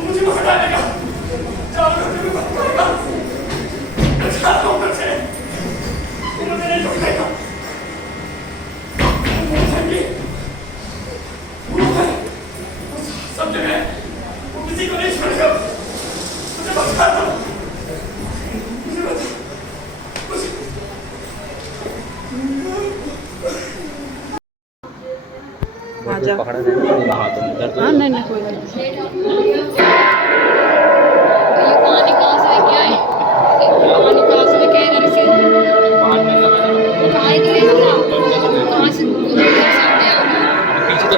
मुझे पकड़ा देगा, चारों मुझे पकड़ेगा, चारों मुझे नहीं पकड़ेगा। सब जगह वो किसी को नहीं छोड़ेगा। मुझे बचा दो, मुझे बचा, मुझे पकड़ा देगा। हाँ नहीं नहीं कोई नहीं। ये पानी कहाँ से लेके आए? पानी कहाँ से लेके आए? इधर से कहाँ के लिए था? कहाँ से उधर सामने आ रहा है? पीछे तो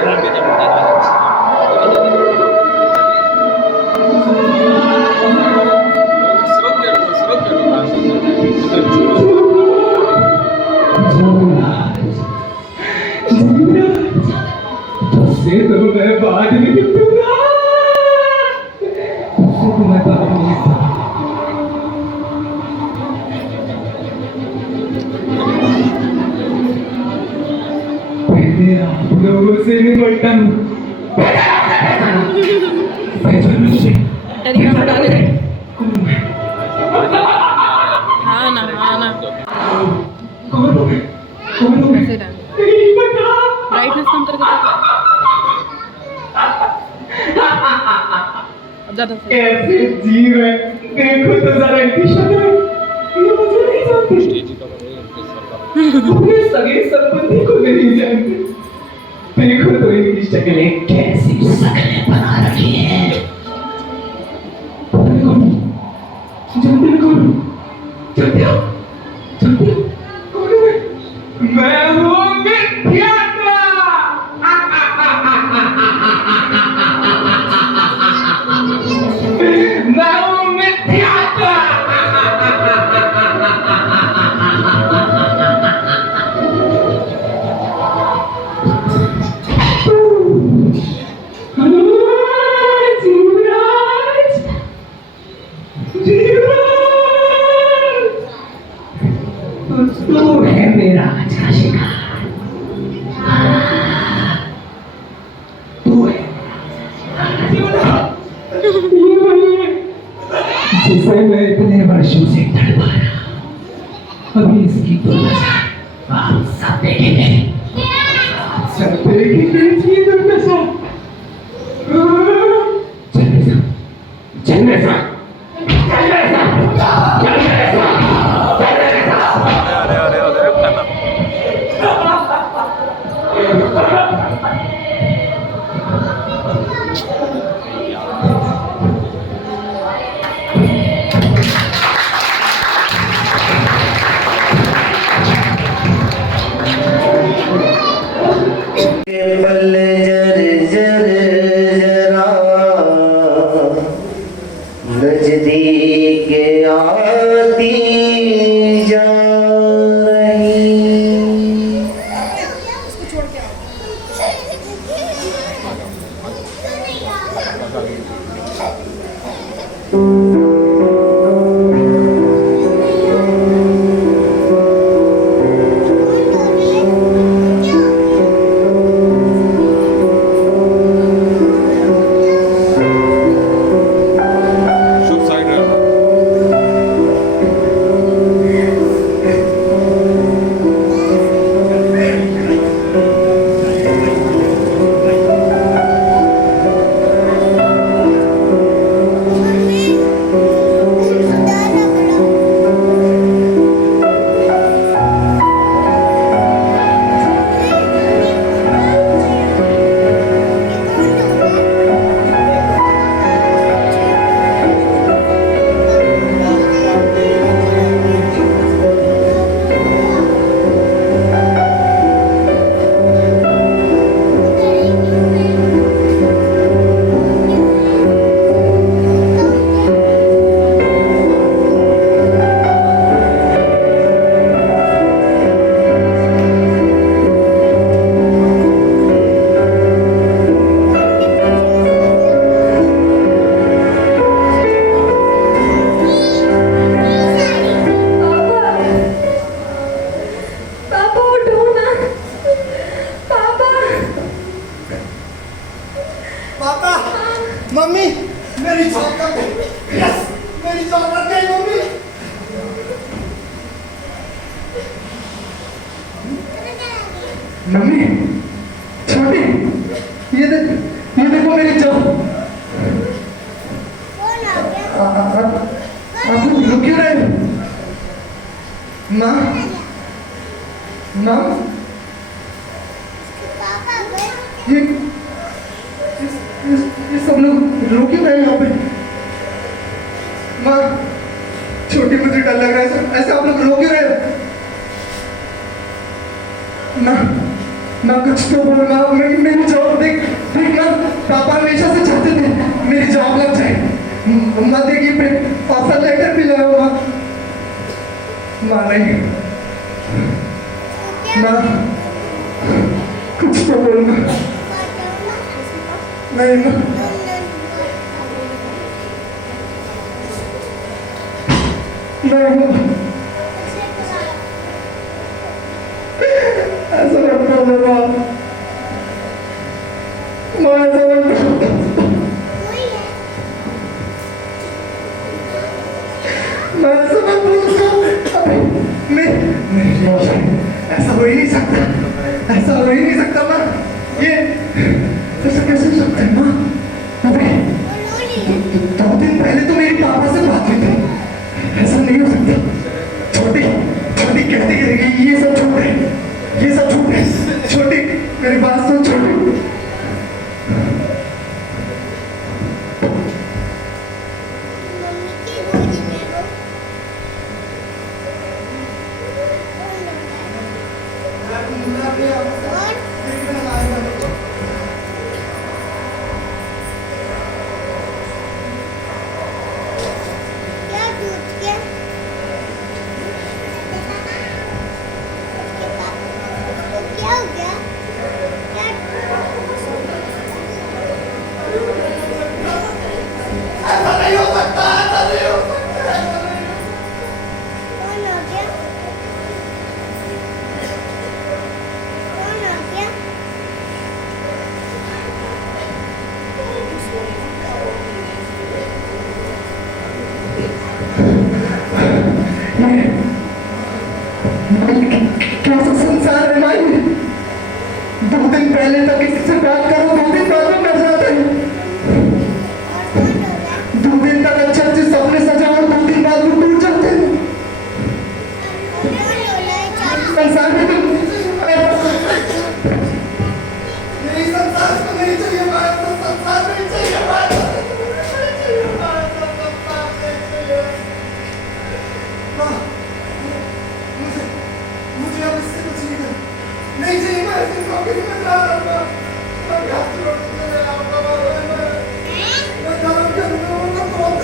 घूम के बाद में कितना पहले आप लोगों से निपटता हूँ। हाँ ना हाँ ना ब्राइटनेस कम करके ज़्यादा कैसे जीव है, देखो तो जरा इनकी शक्ल। ये मुझे नहीं जानती, अपने सगे संबंधी को नहीं जानते। देखो तो इनकी शक्लें कैसी शक्लें बना रही हैं। जल्दी करो, जल्दी आओ, जल्दी आओ। मैं हूँ मिथ्यात्मा। मैं हूँ मिथ्यात्मा। तू है मेरा आज का शिकार। तू है जिसे मैं इतने वर्षों से तड़पा रहा। अभी इसकी तो नजर आप सब देखेंगे, सब देखेंगे इसकी तो नजर। चल मेरे साथ, चल मेरे साथ, चल मेरे साथ, चल मेरे साथ, चल मेरे साथ। नजदीक आती जा रही। मम्मी मेरी जॉब लग गई। यस मेरी जॉब लग गई मम्मी। मम्मी छोटी ये देखो मेरी जॉब। आप लोग रुक क्यों रहे हो? माँ माँ ये सब लोग रो क्यों रहे हैं यहाँ पे? माँ छोटी मुझे डर लग रहा है ऐसे आप लोग रो क्यों रहे हो? ना कुछ तो बोल ना मेरी जॉब देख ना पापा हमेशा से चाहते थे मेरी जॉब लग जाए। माँ देखिए ऑफर लेटर भी लाया माँ। माँ नहीं माँ कुछ तो बोलना नहीं माँ। नहीं माँ ऐसा मत बोलो माँ। माँ ऐसा मत बोलो। माँ ऐसा मत बोलो। ऐसा हो ही नहीं सकता। ऐसा हो ही नहीं सकता माँ। ये ऐसा कैसे हो सकता है माँ? अबे 2 दिन पहले तो मेरी पापा से बात हुई थी। ऐसा नहीं हो सकता। छोटी छोटी कहती रहेगी ये सब झूठ है ये सब झूठ है। छोटी मेरी बात सुन छोटी। कैसा संसार है माई? 2 दिन पहले तक इससे बात करो 2 दिन बाद में कर जाते हैं। 2 दिन तक अच्छे अच्छे सपने सजाओ 2 दिन बाद में टूट जाते हैं। संसार में तुम यही संसार को नहीं चाहिए हमारा तो संसार नहीं चाहिए हमारा। मुझे अब इससे कुछ नहीं चाहिए। मैं ऐसे नौकरी में जा रहा हूँ। मैं घर से रोटी ले आऊँगा। मैं काम करूँगा बहुत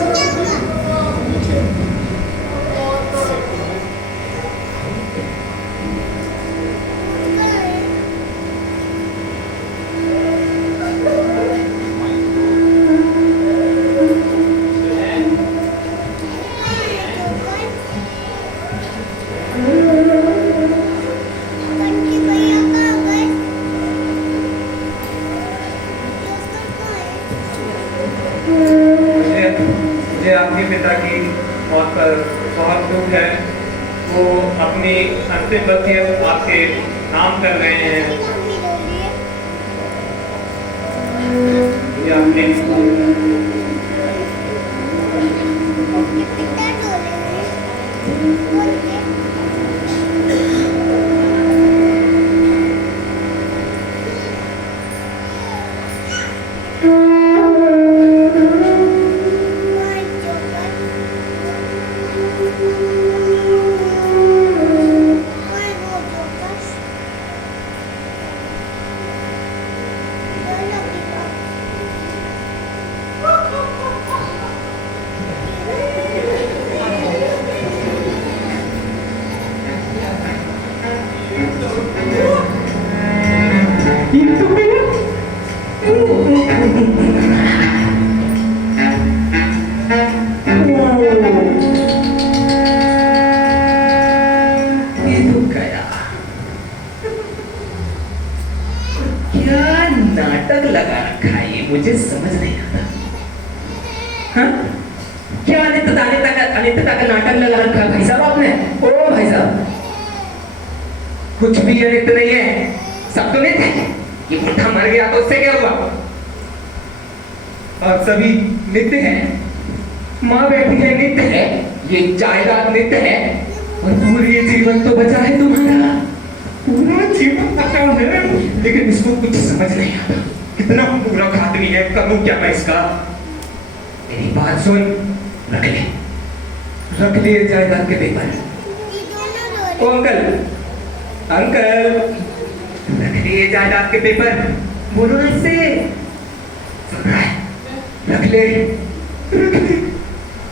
मुझे आपके पिता की मौत पर बहुत दुख है। वो अपनी अंतिम वसीयत आपके नाम कर रहे हैं। ये आपके क्या नाटक लगा रखा है ये मुझे समझ नहीं आता। हाँ? क्या अनित्यता का नाटक लगा रखा है भाई साहब आपने? ओ भाई साहब, कुछ भी अनित्य नहीं है, सब तो नित्य है। ये बुढ़ा मर गया तो उससे क्या हुआ? और सभी नित्य है। माँ बैठी है नित्य है, ये जायदाद नित्य है, और पूरी जीवन तो बचा है तुम्हारा, पूरा जीवन बचा है। लेकिन इसको कुछ समझ नहीं आता, कितना पूरा आदमी है, करूं क्या मैं इसका? मेरी बात सुन, रख ले जायदाद के पेपर। ओ अंकल, अंकल, रख लिए जायदाद के पेपर। बोलो ना इससे, सुन रहा है? रख ले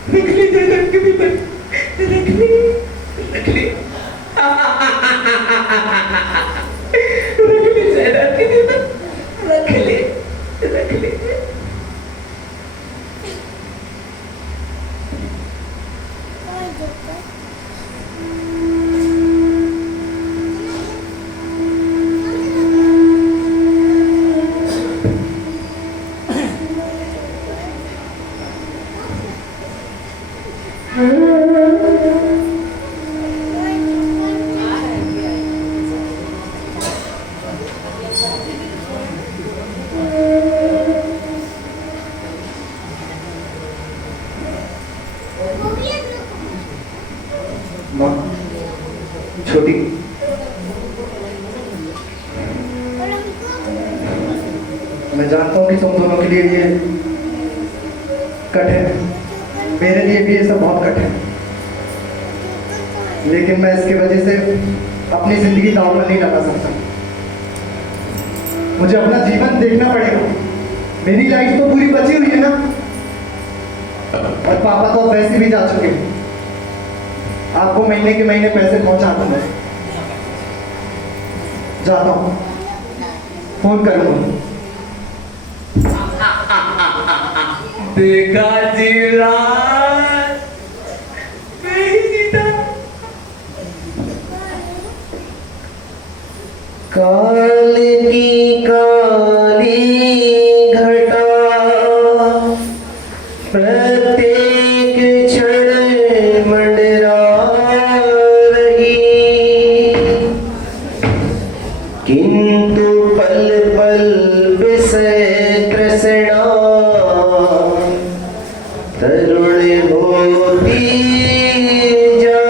जायदाद के पेपर, रख ले रख ले जायदाद के पेपर, रख ले। माँ, छोटी, मैं जानता हूँ कि तुम दोनों के लिए ये कठिन है, मेरे लिए भी ये सब बहुत कठिन है, लेकिन मैं इसकी वजह से अपनी जिंदगी दांव पर नहीं लगा सकता। मुझे अपना जीवन देखना पड़ेगा। मेरी लाइफ तो पूरी बची हुई है ना, और पापा तो अब वैसे भी जा चुके हैं। आपको महीने के महीने पैसे पहुंचा दूंगा। जाता हूं, फोन करूंगा। देखा जीवराज, मैं ही जीता। काल की काली घटा प्रत्येक क्षण मंडरा रही, किंतु पल पल विषय तृष्णा तरुण होती जा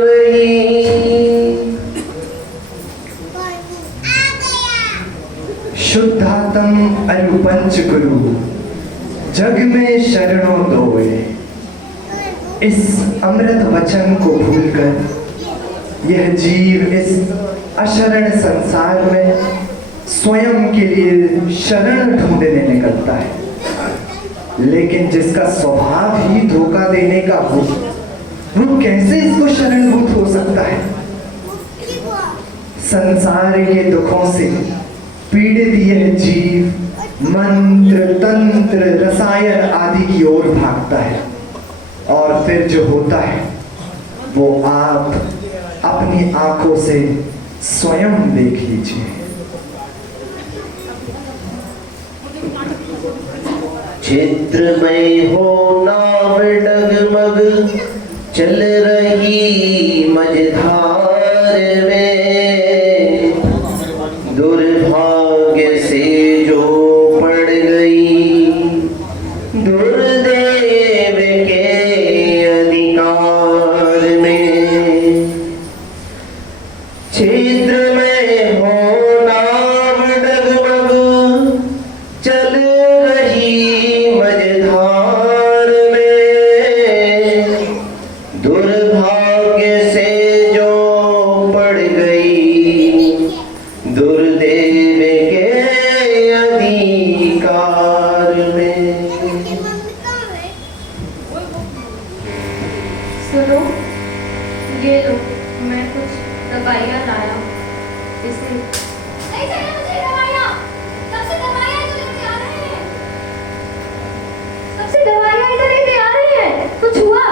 रही। शुद्धात्म अनुपंच गुरु जग में शरणों दोए, इस अमृत वचन को भूलकर यह जीव इस अशरण संसार में स्वयं के लिए शरण ढूंढने निकलता है, लेकिन जिसका स्वभाव ही धोखा देने का हो, वो कैसे इसको शरणभूत हो सकता है? संसार के दुखों से पीड़ित यह जीव मंत्र तंत्र रसायन आदि की ओर भागता है, और फिर जो होता है वो आप अपनी आंखों से स्वयं देख लीजिए। चित्रमय हो नाव डगमग चल रही मझधार में, दुर्भाग्य से जो पड़ गई दुर्देव के अधिकार में। चित्रमय हो नाव डगमग चल रही मझधार में, दुर्भाग्य से जो पड़ गई दुर्देव के अधिकार में। सुनो, ये लो, मैं कुछ दवाइयाँ लाया हूँ, इसे नहीं चाहिए मुझे दवाइयाँ। कब से दवाइयाँ इधर लेके आ रहे हैं? कब से दवाइयाँ इधर लेके आ रहे हैं? कुछ हुआ?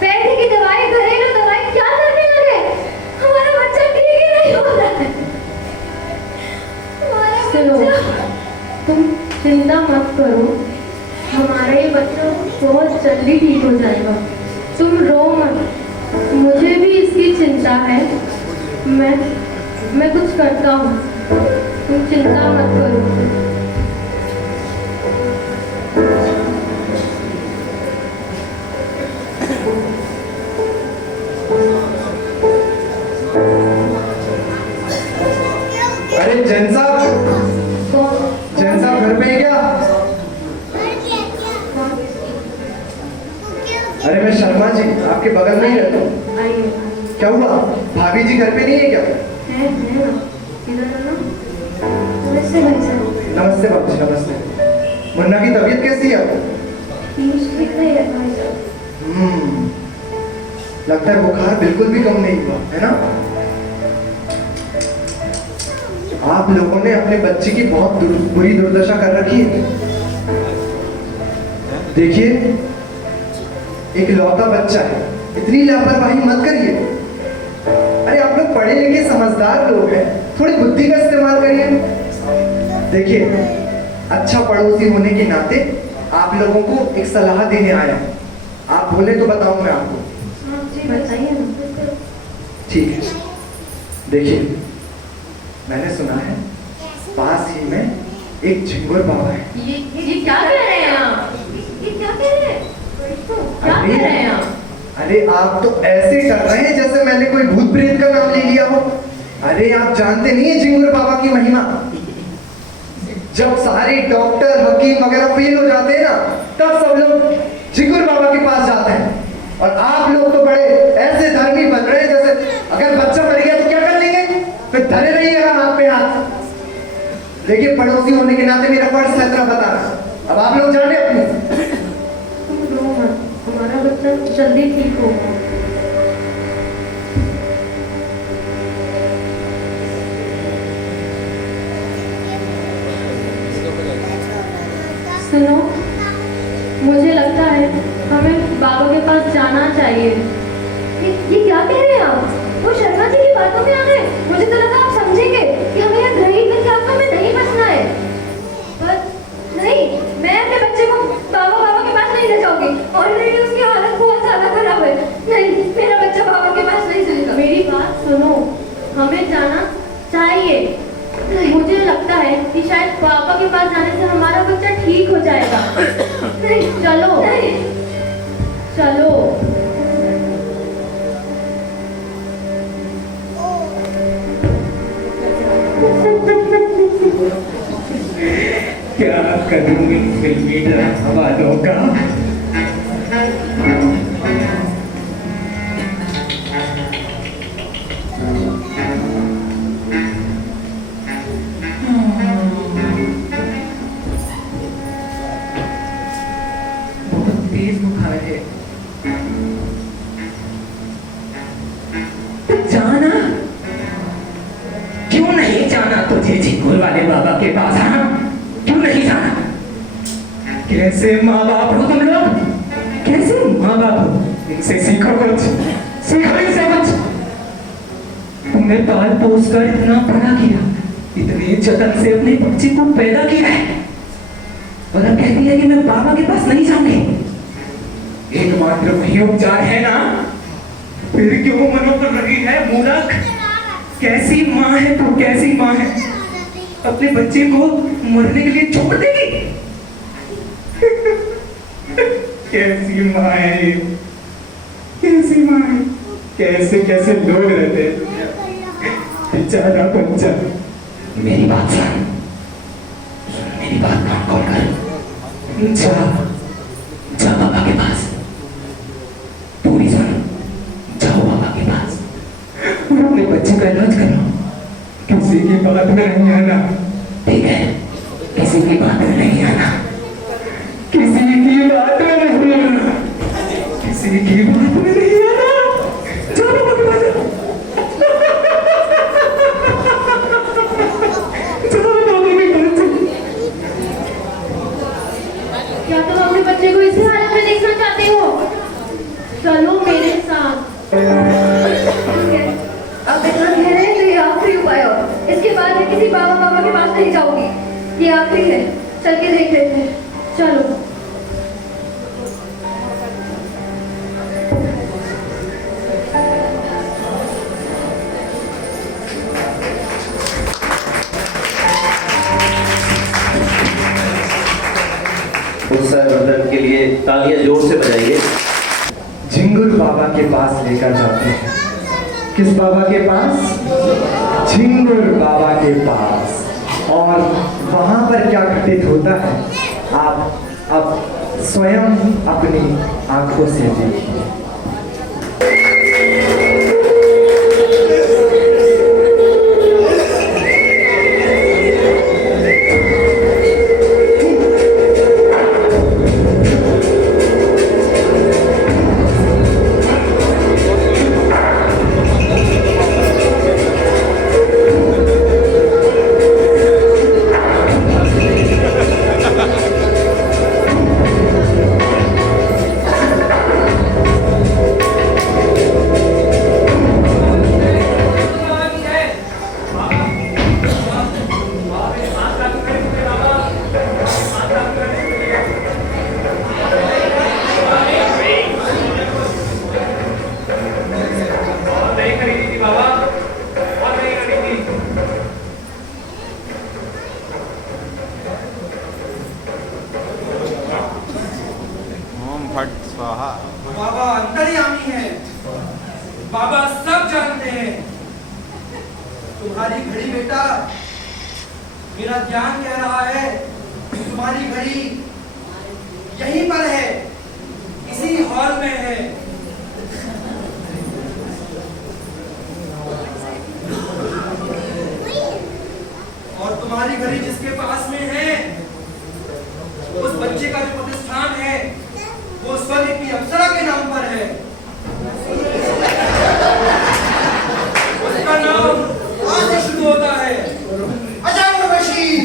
पैसे की दवाई, घरेलू दवाई, क्या करने लगे? हमारा बच्चा ठीक ही नहीं हो रहा है। हमारा सुनो, बच्चा तुम चिंता मत करो, हमारा ये बच्चा बहुत जल्दी ठीक हो जाएगा। तुम रो मत, मुझे भी इसकी चिंता है। मैं कुछ करता हूँ, तुम चिंता मत करो। अरे जैन साहब, जैन साहब घर पे है क्या? अरे मैं शर्मा जी आपके बगल में ही रहता हूँ। आइए। क्या हुआ, भाभी जी घर पे नहीं है क्या? है ना, इधर आना। नमस्ते भाई साहब। नमस्ते बाबू जी, नमस्ते। मुन्ना की तबीयत कैसी है आपको? ठीक नहीं है भाई साहब। लगता है बुखार बिल्कुल भी कम नहीं हुआ है ना? आप लोगों ने अपने बच्चे की बहुत बुरी दुर्दशा कर रखी है। देखिए, एक लौता बच्चा है, इतनी लापरवाही मत करिए। अरे आप लोग पढ़े लिखे समझदार लोग हैं, थोड़ी बुद्धि का इस्तेमाल करिए। देखिए, अच्छा पड़ोसी होने के नाते आप लोगों को एक सलाह देने आया हूं। आप बोले तो बताऊं मैं आपको? जी बताइए ना। ठीक है, देखिए, मैंने सुना है पास ही में एक झिंगुर बाबा है। ये क्या कह रहे हैं आप? ये क्या कह रहे हैं? क्या कह रहे हैं आप? अरे आप तो ऐसे कर रहे हैं जैसे मैंने कोई भूत प्रेत का नाम ले लिया हो। अरे आप जानते नहीं है झिंगुर बाबा की महिमा। जब सारे डॉक्टर हकीम वगैरह फेल हो जाते हैं ना, तब सब लोग झिंगुर बाबा के पास जाते हैं। और आप लोग तो बड़े ऐसे धर्मी बन रहे हैं जैसे अगर बच्चा मर गया तो क्या कर लेंगे, फिर धरे रहिएगा हाथ पे हाथ। देखिए, पड़ोसी होने के नाते मेरा फर्ज है इतना बताना। अब आप लोग जाने अपनी। तुम रो मत, हमारा बच्चा जल्दी ठीक होगा। सुनो, मुझे लगता है हमें बाबा के पास जाना चाहिए। ये क्या कह रहे हैं आप? वो शर्मा जी की बातों में आ गए। मुझे तो लगा आप समझेंगे कि हमें यहाँ घर ही मिल जाता, हमें नहीं बसना है। पर नहीं, मैं अपने बच्चे को बाबा के पास नहीं ले जाऊंगी। ऑलरेडी उसकी हालत बहुत ज्यादा खराब है। नहीं, मेरा बच्चा बाबा के पास नहीं जाएगा। मेरी बात सुनो, हमें जाना चाहिए। मुझे लगता है कि शायद पापा के पास जाने से हमारा बच्चा ठीक हो जाएगा। नहीं, चलो नहीं, चलो। क्या करूं इन फिल्मी ड्रामा वालों का। तेज बुखार है। जाना क्यों नहीं जाना तुझे झिंगुर वाले बाबा के पास? हाँ, क्यों नहीं जाना? कैसे माँ बाप हो तुम लोग? कैसे माँ बाप हो? इनसे सीखो कुछ, सीखो इनसे कुछ। तुमने पाल पोस कर इतना बड़ा किया, इतने जतन से अपने बच्चे को पैदा किया है, और अब कहती है कि मैं बाबा के पास नहीं जाऊंगी। एकमात्र वही उपचार है ना, फिर क्यों मनो कर रही है मूर्ख? कैसी माँ है तू, कैसी माँ है? अपने बच्चे को मरने के लिए छोड़ देगी? कैसी माँ है ये? कैसी माँ है? कैसे कैसे लोग रहते हैं, बेचारा बच्चा। मेरी बात सुन, मेरी बात कान खोल कर जा बाबा के पास। पूरी सुन, जाओ बाबा के पास और अपने बच्चे का इलाज करो। किसी की बात में नहीं आना, ठीक है? किसी की बात में नहीं आना, किसी की बात में नहीं आना, किसी की बात में नहीं आना। जाओ बाबा के पास, जाओ बाबा के पास। क्या तुम अपने बच्चे को इसी हालत में देखना चाहते हो? चलो मेरे साथ। अब इतना कह रहे हैं तो ये आखिरी उपाय हो। इसके बाद मैं किसी बाबा के पास नहीं जाऊंगी। ये आखिरी है, चल के देख लेते हैं। चलो। वर्धन के लिए तालियां जोर से बजाइए। झिंगुर बाबा के पास लेकर जाते हैं। किस बाबा के पास? झिंगुर बाबा के पास। और वहां पर क्या घटित होता है आप अब स्वयं अपनी आंखों से देखिए। ओम फट स्वाहा। बाबा अंतर्यामी है, बाबा सब जानते हैं। तुम्हारी घड़ी बेटा, मेरा ज्ञान कह रहा है तुम्हारी घड़ी यहीं पर है, इसी हॉल में है। और तुम्हारी घड़ी जिसके पास में है, उस बच्चे का जो प्रतिष्ठान है वो स्वर्ग की अप्सरा के नाम पर है। उसका नाम आ से शुरू होता है, अजय बशीर।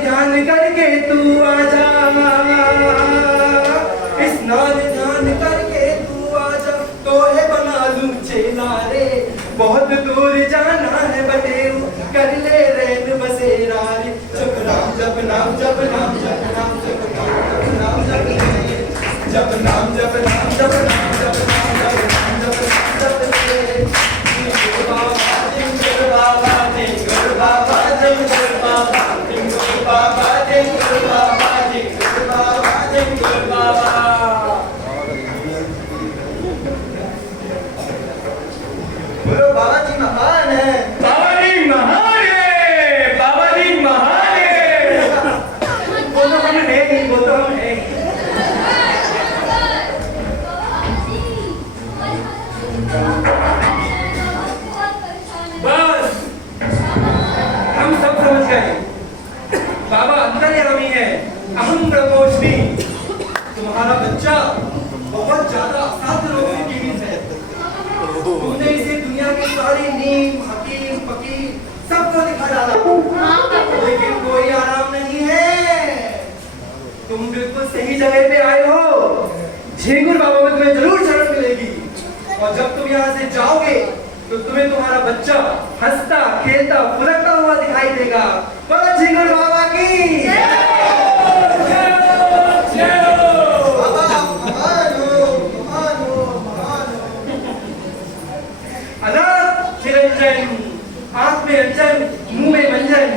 ध्यान करके तू आजा, स्नान ध्यान करके तू आजा, तो है बना लूं चेला रे। बहुत दूर जाना है बटेरू, कर ले रैन बसेरा रे। जप नाम जप नाम जप नाम जप नाम जप नाम जप नाम जप नाम जप नाम जप नाम जप नाम जप नाम जप नाम जप रे। बाबा जिंगर बाबा जिंगर बाबा जिंगर बाबा जिंगर बाबा जिंगर बाबा जिंगर बाबा जिंगर बाबा। बोलो बाबा जी महान है, बाबा जी महान है, बाबा जी महान है। वो तो हम है ही, वो तो हम है ही। बस हम सब समझ गए, बाबा अंतर्यामी है, अहम प्रकोष्ठी। तुम्हारा बच्चा बहुत ज्यादा असाध्य रोगों से पीड़ित है। तुमने इसे दुनिया के सारी नीम हकीम फकीर सबको दिखा डाला, लेकिन कोई आराम नहीं है। तुम बिल्कुल सही जगह पे आए हो। झिंगुर बाबा में तुम्हें जरूर शरण मिलेगी, और जब तुम यहाँ से जाओगे तो तुम्हें तुम्हारा बच्चा हंसता खेलता फुदकता हुआ दिखाई देगा। बोलो झिंगुर बाबा की अनाथ निरंजन, आंख में अंजन मुंह में मंजन।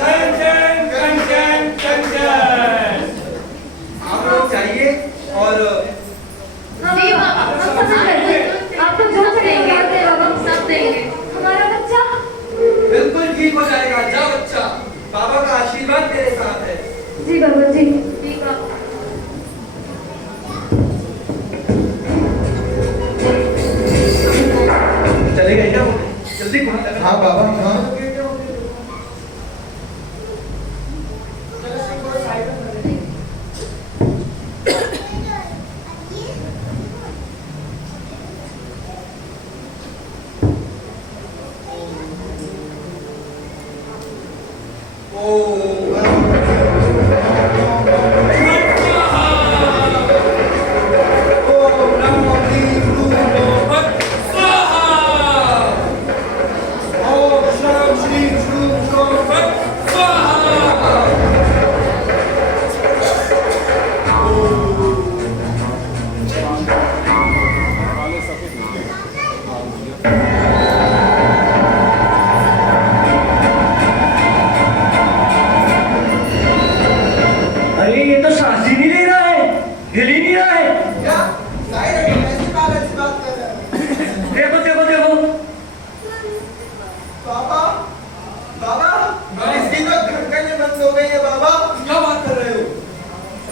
कंचन कंचन कंचन। आप लोग चाहिए और आप तो जो करेंगे हो जाएगा। जा बच्चा, बाबा का आशीर्वाद तेरे साथ है। जी बाबा जी। जी बाबा। चले गए क्या? जल्दी कहाँ लगा? हाँ बाबा हाँ। अरे ये तो सांस ही नहीं ले रहा है, हिल ही नहीं रहा है। देखो देखो देखो। बाबा बाबा इसकी तो धड़कनें बंद हो गई है बाबा। क्या बात कर रहे हो?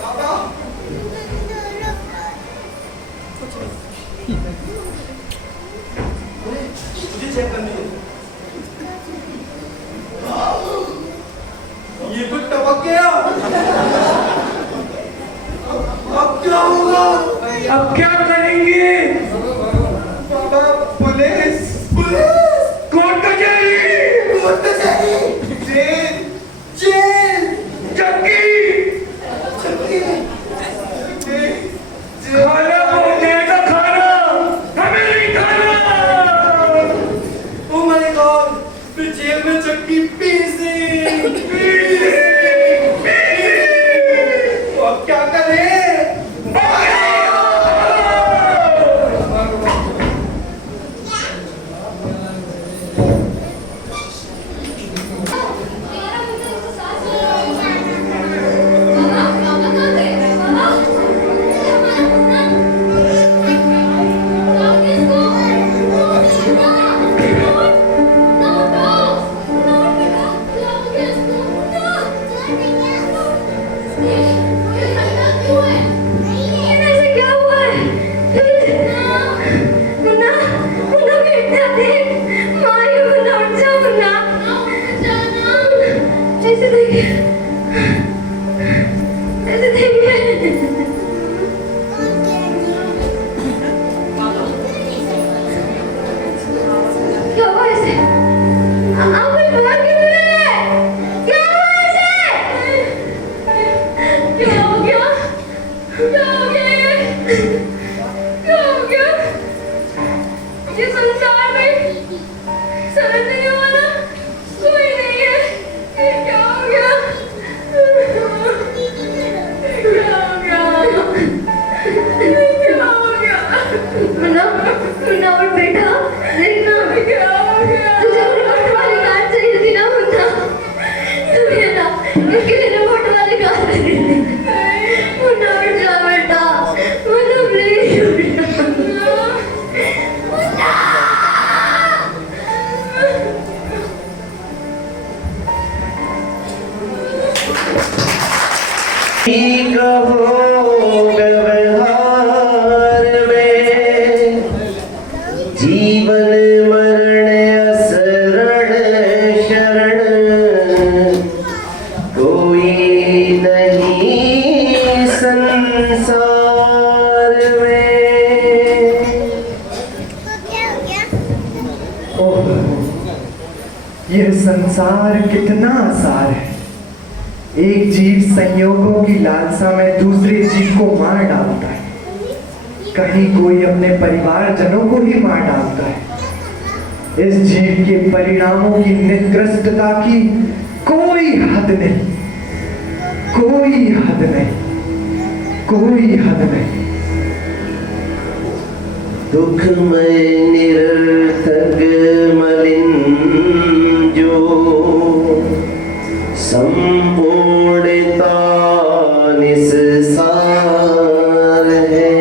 बाबा मुझे चेक करनी है। ये तो टपक गया। अब क्या होगा? अब क्या करेंगे? बाबा पुलिस पुलिस कोर्ट कचहरी, कोर्ट कचहरी जेल जेल चक्की, चक्की खाना पहुंचेगा, खाना हमें नहीं खाना। ओ माय गॉड, फिर जेल में चक्की पीसी तो अब क्या करें? मेरा मुझे इसको सांस ले रहा है। बाबा बाबा कहाँ गए? बाबा हमारा मुन्ना जाओगे इसको मुन्ना ना उठो बेटा जाओगे इसको मुन्ना ये खतरा क्यों है? ऐसे क्या हुआ है? मुन्ना मुन्ना गिर जाते मारी मुन्ना उठ जा मुन्ना ऐसे देखिए ऐसे देखिए क्या हुआ ऐसे? आप कुछ बोल क्यों नहीं रहे? क्या हुआ ऐसे? क्या हो गया? क्या हो गया ये? क्या हो गया? ये संसार में समझने वाला कोई नहीं है। ये क्या हो गया? क्या हो गया? क्या हो गया? मुन्ना मुन्ना उठ बेटा, देखना क्या हो गया? तुझे रिमोट वाली कार चाहिए थी ना मुन्ना? सुनिए ना, उसके लिए रिमोट वाली कार चाहिए थी। मुन्ना उठ जा बेटा, मुन्ना प्लीज उठ जा। मुन्ना कहो व्यवहार में जीवन मरण असरण शरण कोई नहीं संसार में। ओह, यह संसार कितना आसार है। एक जीव संयोगों की लालसा में दूसरे जीव को मार डालता है। कहीं कोई अपने परिवारजनों को ही मार डालता है। इस जीव के परिणामों की निकृष्टता की कोई हद नहीं, कोई हद नहीं, कोई हद नहीं। दुखमय निरर्थक मलिन जो संपूर्णता निस्सार है।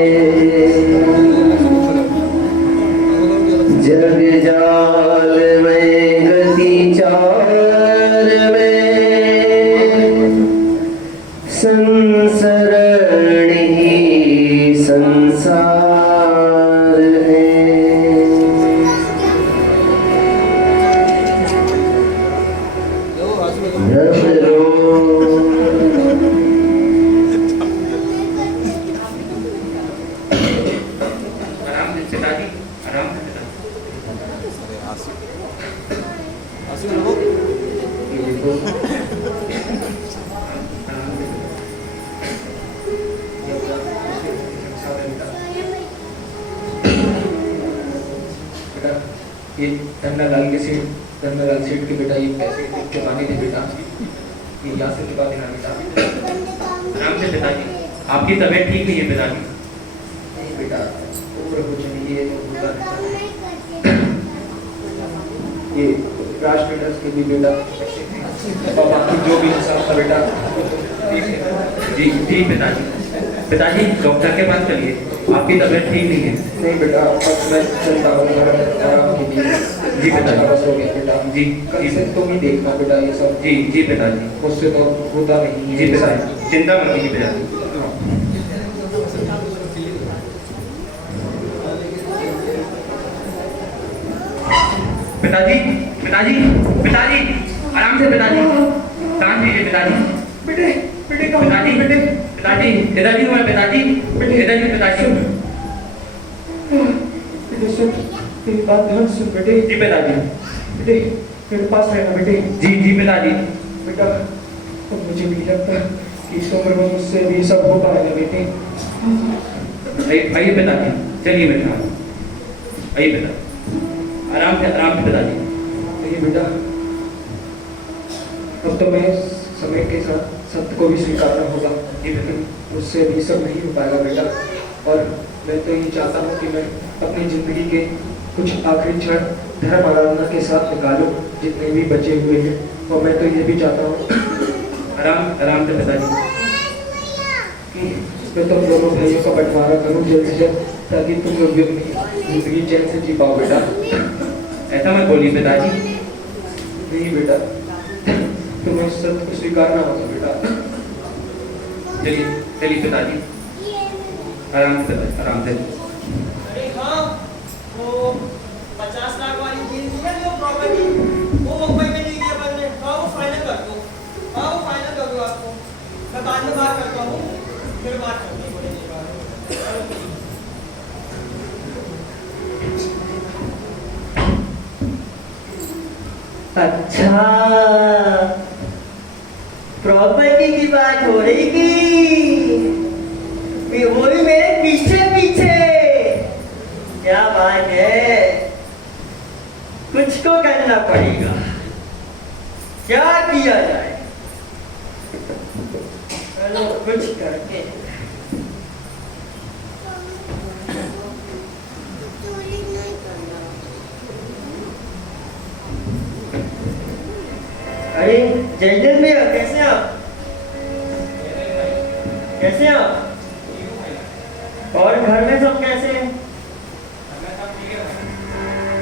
जग जाल में गति चाल पिताजी आराम से पिताजी। बेटा ये धन्नालाल सेठ के बेटा ये पैसे चुकाने थे बेटा, ये यहाँ से चुका देना बेटा। आराम से पिताजी, आपकी तबीयत ठीक नहीं है पिताजी। नहीं बेटा उम्र हो चली है तो होता रहता है। ये राज ट्रेडर्स के भी बेटा और बाकी जो भी हिसाब था बेटा जी ठीक पिताजी। पिताजी डॉक्टर के पास चलिए, आपकी तबीयत ठीक नहीं है। नहीं बेटा बस मैं चलता हूँ आराम के लिए। जी पिताजी। बस हो गया बेटा। जी कल से तुम ही देखना बेटा ये सब, जी जी पिताजी। मुझसे तो होता नहीं है। जी पिताजी चिंता मत कीजिए पिताजी। पिताजी पिताजी पिताजी आराम से पिताजी, शांत लीजिए पिताजी। बेटे बेटे कहाँ पिताजी बेटे? पिताजी इधर ही हूँ मैं पिताजी, इधर ही पिताजी। बेटे सुन, तेरी बात ध्यान सुन बेटे। जी पिताजी। बेटे मेरे पास रहना बेटे। जी जी पिताजी। बेटा अब मुझे नहीं लगता कि इस उम्र में मुझसे भी सब हो पाएगा बेटे। आइए पिताजी, चलिए मेरे साथ, आइए पिता, आराम से पिताजी। देखिए बेटा अब तो मैं समय के साथ सत्य को भी स्वीकारना होगा। जी बेटा। मुझसे भी सब नहीं हो पाएगा बेटा, और मैं तो ये चाहता हूँ कि मैं अपनी जिंदगी के कुछ आखिरी क्षण धर्म आराधना के साथ निकालूं जितने भी बचे हुए हैं। और मैं तो ये भी चाहता हूँ आराम से पिताजी। कि मैं तुम दोनों भाइयों का बंटवारा करूँ जल्द से जल्द, ताकि तुम लोग भी अपनी जिंदगी चैन से जी पाओ बेटा। ऐसा मत बोलिए पिताजी। नहीं बेटा तुम्हें सत्य को स्वीकारना होगा बेटा। चलिए चलिए पिताजी, आराम से पिताजी, आराम से। अरे हाँ, वो 50 लाख वाली डील थी ना जो प्रॉपर्टी, वो मुंबई में नहीं किया मैंने। हाँ वो फाइनल कर दो, हाँ वो फाइनल कर दो आपको। मैं बाद में बात करता हूँ, फिर बात करनी पड़ेगी बात। अच्छा, प्रॉपर्टी की बात हो रही थी, वो भी मेरे पीछे पीछे। क्या बात है, कुछ तो करना पड़ेगा। क्या किया जाए, चलो कुछ करके। अरे जयदन भैया कैसे आप, कैसे आप? और घर में सब कैसे हैं?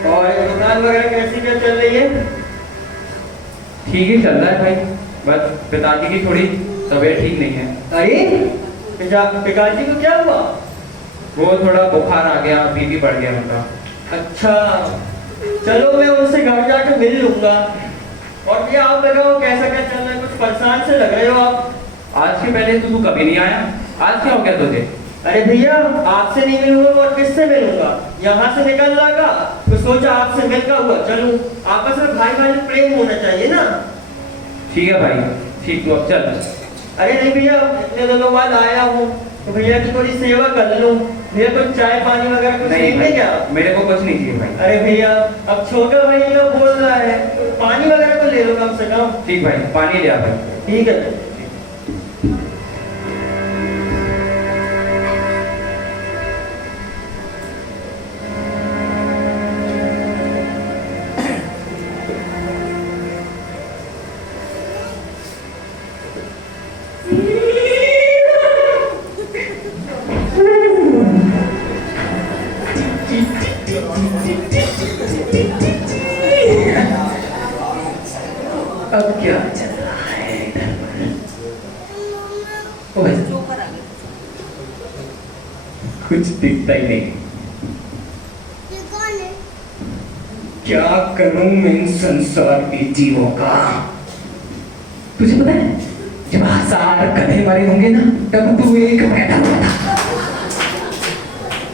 और दुकान वगैरह कैसी क्या चल रही है? ठीक ही चल रहा है भाई, बस पिताजी की थोड़ी तबीयत ठीक नहीं है। अरे पिताजी को क्या हुआ? वो थोड़ा बुखार आ गया, बीपी बढ़ गया उनका। अच्छा चलो मैं उनसे घर जाकर मिल लूंगा। और भैया आप बताओ कैसा क्या चल रहा है, कुछ परेशान से लग रहे हो आप। आज के पहले तो तू कभी नहीं आया, आज क्या हो गया तुझे? अरे भैया आपसे नहीं मिलूंगा और किससे मिलूंगा, यहाँ से निकल लगा तो सोचा आपसे मिलकर हुआ चलूं। आपस में भाई भाई प्रेम होना चाहिए ना। ठीक है भाई, ठीक, तो अब चल। अरे नहीं भैया इतने दिनों बाद आया हूँ तो भैया की थोड़ी सेवा कर लूं। भैया कुछ चाय पानी वगैरह कुछ नहीं लेंगे भाई, क्या? मेरे को कुछ नहीं चाहिए भाई। अरे भैया अब छोटा भाई लोग बोल रहा है तो पानी वगैरह तो ले लो कम से कम। ठीक भाई, पानी ले आ भाई। ठीक है। अब क्या चल रहा है इधर पर? ओए, कुछ दिखता ही नहीं। क्या करूं मैं इन संसार के जीवों का? तुझे पता है जब 1000 गधे मरे होंगे ना तब तू एक बैठा हुआ था।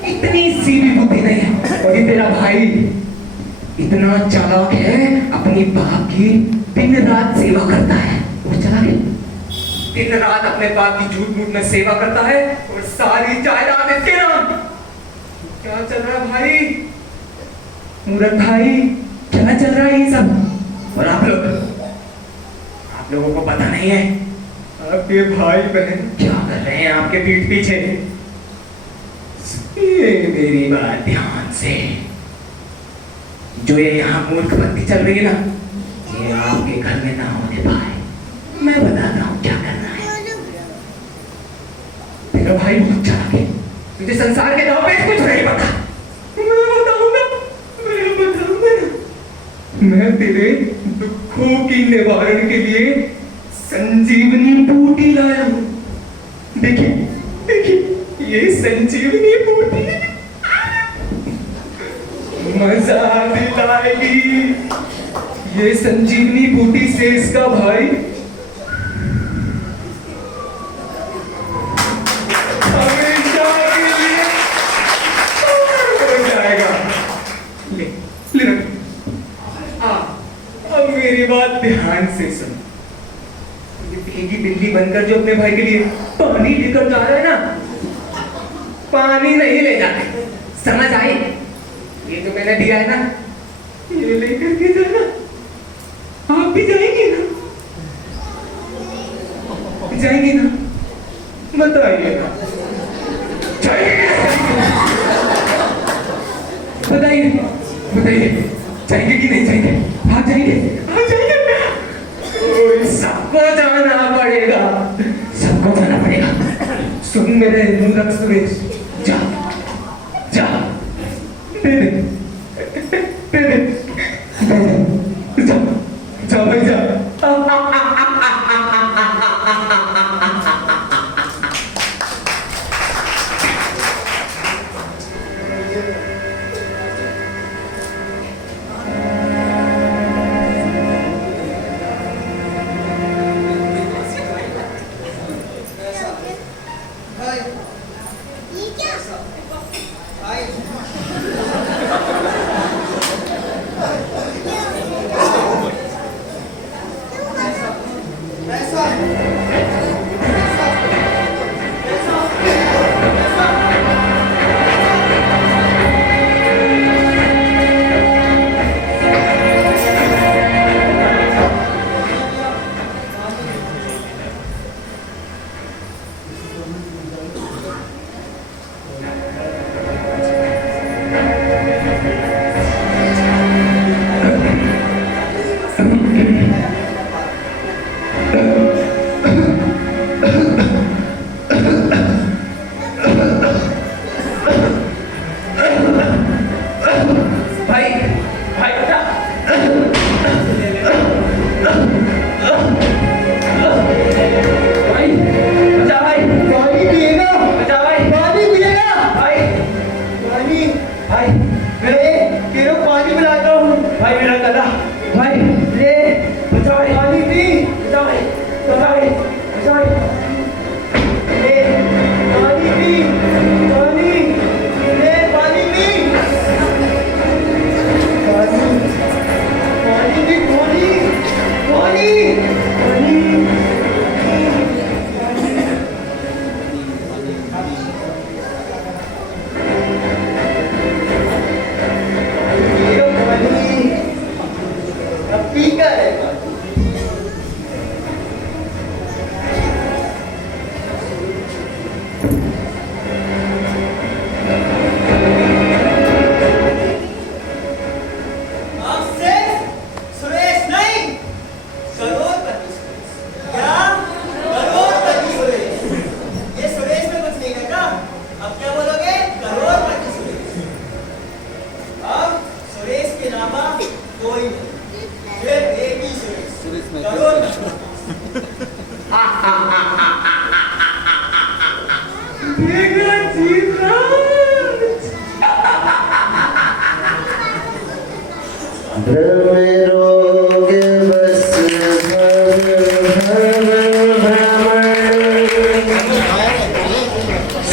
इतनी सी भी बुद्धि नहीं है तेरा भाई इतना चालाक है, अपनी बाप की दिन रात सेवा करता है। वो चला गया, दिन रात अपने बाप की झूठ मूठ में सेवा करता है और सारी जायदाद इसके नाम। क्या चल रहा है भाई, मूरत भाई, क्या चल रहा है ये सब? और आप लोगों को पता नहीं है आपके भाई बहन क्या कर रहे हैं आपके पीठ पीछे? ये मेरी बात ध्यान से, जो ये यहाँ मूर्खपंती चल रही है ना, ये आपके घर में ना होने पाए। मैं बताता हूँ क्या करना है। तेरा भाई बहुत चालाक है, तुझे संसार के दाव पे कुछ नहीं पता। मैं बताऊंगा। मैं तेरे दुखों की निवारण के लिए संजीवनी बूटी लाया हूँ। देखिए ये संजीवनी बूटी मजा दिलाएगी। ये संजीवनी बूटी से इसका भाई हमेशा के लिए हो जाएगा। ले रख। अब मेरी बात ध्यान से सुन। ये भीगी बिल्ली बनकर जो अपने भाई के लिए पानी लेकर जा रहा है ना, पानी नहीं ले जाते, समझ आई? ये जो मैंने दिया है ना, ये लेकर के जाना। आप भी जाएंगे ना? जाएंगे ना? बताइए ना, बताइए जाएंगे कि नहीं जाएंगे? आप जाएंगे? सबको जाना पड़ेगा, सबको जाना पड़ेगा। सुन मेरे मूर्ख सुरेश, जा जा, दे जा जा भाई जा।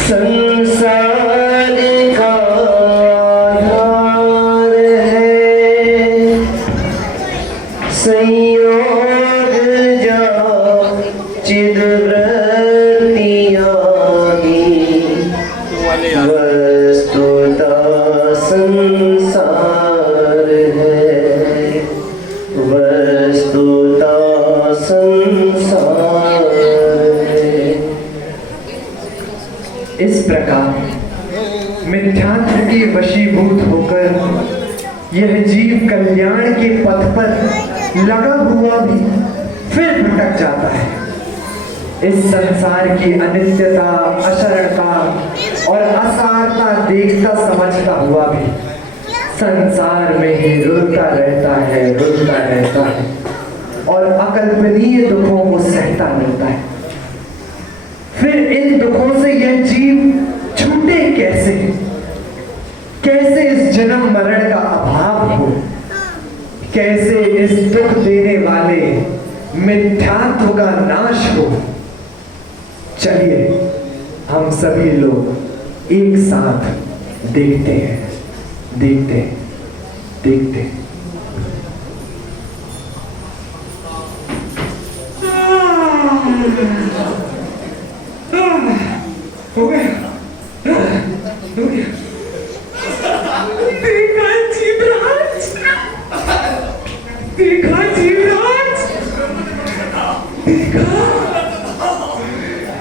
संसार का संसार है, वस्तुता संसार है। इस प्रकार मिथ्यात्व के वशीभूत होकर यह जीव कल्याण के पथ पर लगा हुआ भी फिर भटक जाता है। इस संसार की अनित्यता, अशरणता और असारता देखता समझता हुआ भी संसार में ही रुलता रहता है और अकल्पनीय दुखों को सहता रहता है। फिर इन दुखों से यह जीव छूटे कैसे? कैसे इस जन्म मरण का अभाव हो? कैसे इस दुख देने वाले मिथ्यात्व का नाश हो? चलिए हम सभी लोग एक साथ देखते हैं। हो गया। देखा जीवराज, देखा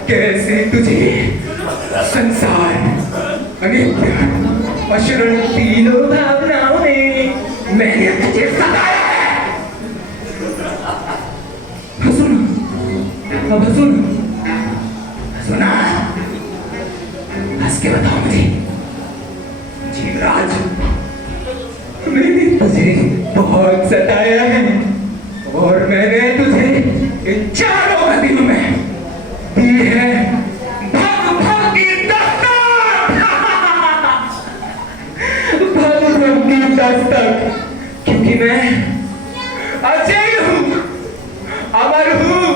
कैसे तुझे संसार, अनित्य, अशरण तीनों भावनाओं ने मैंने तुझे सताया है। सुना, हंस के बताओ मुझे जीवराज, मैंने तुझे बहुत सताया है और मैंने तुझे इन चारों नदियों में दी है भग की दस्तक। भग की दस्तक, क्योंकि मैं अजय हूँ, अमर हूँ।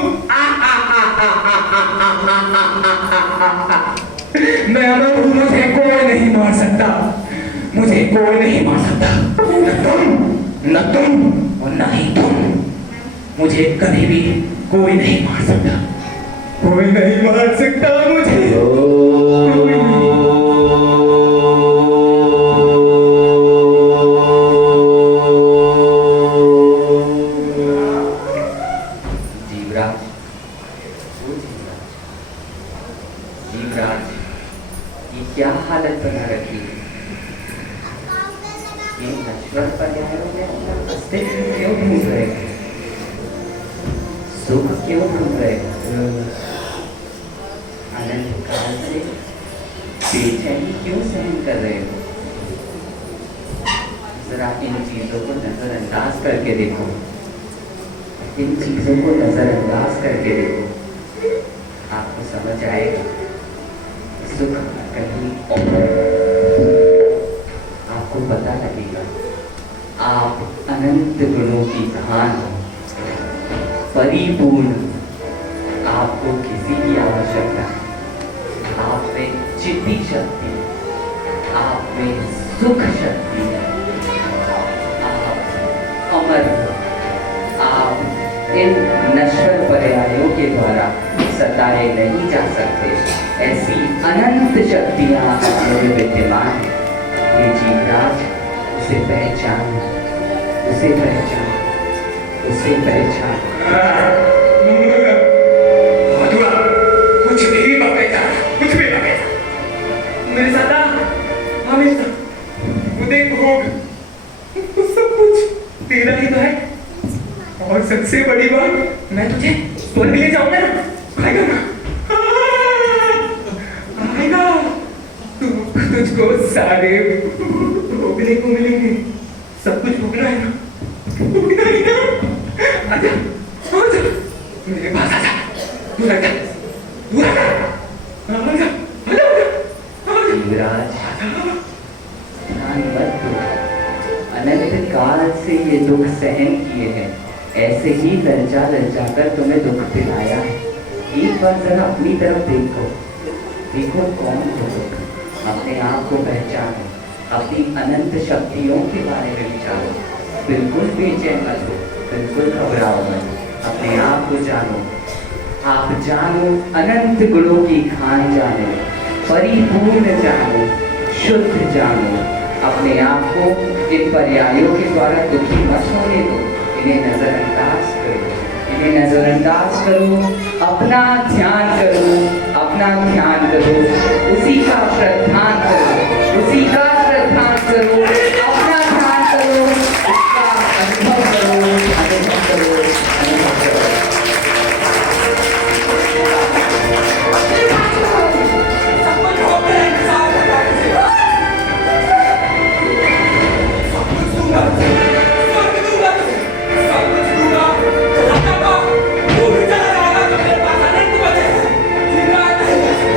मैं अमर हूँ, मुझे कोई नहीं मार सकता, मुझे कोई नहीं मार सकता। न तुम और न ही तुम, मुझे कभी भी कोई नहीं मार सकता, कोई नहीं मार सकता मुझे। जीवराज, ये क्या हालत बना रखी है? ये नश्वर पर्यायों में अपना अस्तित्व क्यों ढूंढ रहे हो? सुख क्यों ढूंढ रहे हो? अनंत काल से बेचैनी क्यों सहन कर रहे हो? जरा इन चीजों को नजरअंदाज करके देखो, इन चीजों को नजरअंदाज करके देखो, आपको समझ आएगा सुख कहीं और। आपको पता लगेगा आप अनंत गुणों की खान हो, परिपूर्ण। आपको किसी की आवश्यकता नहीं। आप में चित्ती शक्ति, आप में सुख शक्ति है। आप अमर हो। आप इन नश्वर पर्यायों के द्वारा सताए नहीं जा सकते। ऐसी अनंत शक्तियां आप में विद्यमान है। ये जीवराज, उसे पहचान, उसे पहचान, उसे पहचान। कुछ भी बकेगा, कुछ भी बकेगा। मेरे सदा हमेशा उदय भोग सब कुछ तेरा ही तो है। और सबसे बड़ी बात, मैं तुझे स्वर्ग ले जाऊंगा ना, आएगा ना, आएगा। तुझको सारे भोगने को मिलेंगे, सब कुछ भोगना है ना, भोगना है ना। आजा, आजा, मेरे पास आजा, तू आजा, तू आजा, आजा, आजा, आजा। युवराज, ध्यान मत दो। अनंत काल से ये दुख सहन किए हैं, ऐसे ही ललचा ललचा कर तुम्हें दुख दिलाया है। एक बार जरा अपनी तरफ देखो, देखो कौन हो तुम। अपने आप को पहचानो, अपनी अनंत शक्तियों के बारे में विचारो। बिल्कुल बेचैन मत हो, बिल्कुल घबराओ मत। अपने आप को जानो, आप जानो, अनंत गुणों की खान जानो, परिपूर्ण जानो, शुद्ध जानो, अपने आप को इन पर्यायों के द्वारा दुखी मत होने दो। इन्हें नजरअंदाज करो, इन्हें नजरअंदाज करो, अपना ध्यान करो, अपना ध्यान करो, उसी का प्रधान करो, उसी का प्रधान करो, अपना ध्यान करो, उसका अनुभव करो, अनुभव करो, अनुभव करो। सब कुछ हो गया, इंतजार करता हूँ। सब कुछ दूंगा, स्वर्ग दूंगा तुझे, सब कुछ दूंगा। चला जाऊंगा, तू भी चला जाएगा, तो मेरे पास अनंत बचे हैं। जीना नहीं बचे।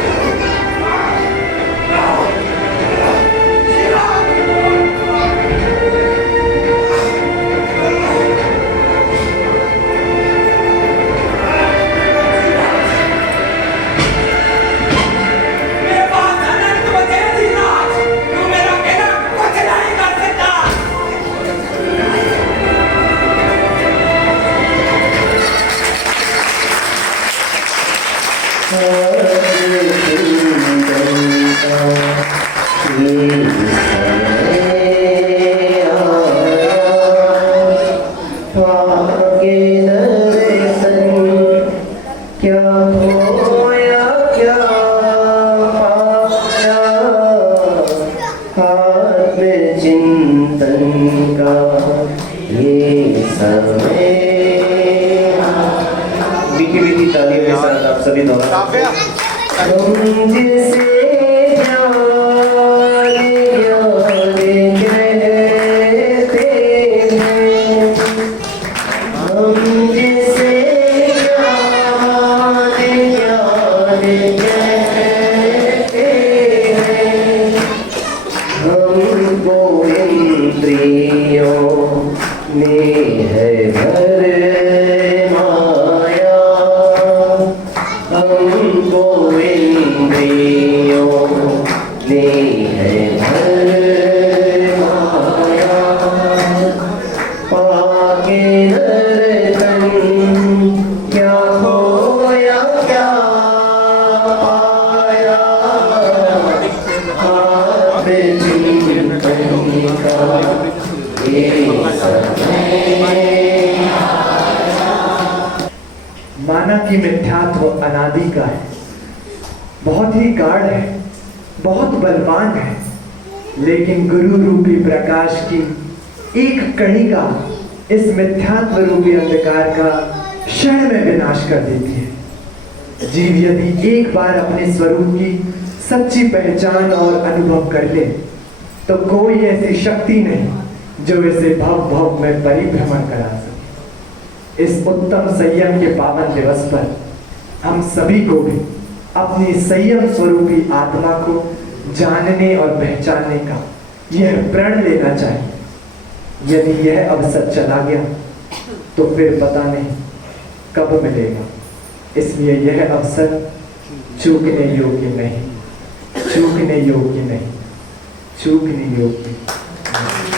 मेरे पास अनंत बचे हैं, जीना। तू मेरा कहना कुछ नहीं कर सकता। क्या होया क्या पाया हाथ में चिंतन का ये समय। मीठी मीठी तालियों के साथ आप सभी दोहरा हम जिसे ज्ञान ज्ञान कहते हैं, हम जिसे ज्ञान ज्ञान कहते हैं, हमको इंद्रियों में है भर माया, हमको इंद्रियों में है भर माया। पाके दर्शन क्या खोया क्या पाया, हाथ में चिंतन का ये समय। माना कि मिथ्यात्व अनादि का है, बहुत ही गाढ़ है, बहुत बलवान है, लेकिन गुरु रूपी प्रकाश की एक कणिका इस मिथ्यात्व रूपी अंधकार का क्षण में विनाश कर देती है। जीव यदि एक बार अपने स्वरूप की सच्ची पहचान और अनुभव कर ले, तो कोई ऐसी शक्ति नहीं जो इसे भव भव में परिभ्रमण करा सके। इस उत्तम संयम के पावन दिवस पर हम सभी को भी अपनी संयम स्वरूपी आत्मा को जानने और पहचानने का यह प्रण लेना चाहिए। यदि यह अवसर चला गया तो फिर पता नहीं कब मिलेगा, इसलिए यह अवसर चूकने योग्य नहीं, चूकने योग्य नहीं, चूकने योग्य नहीं।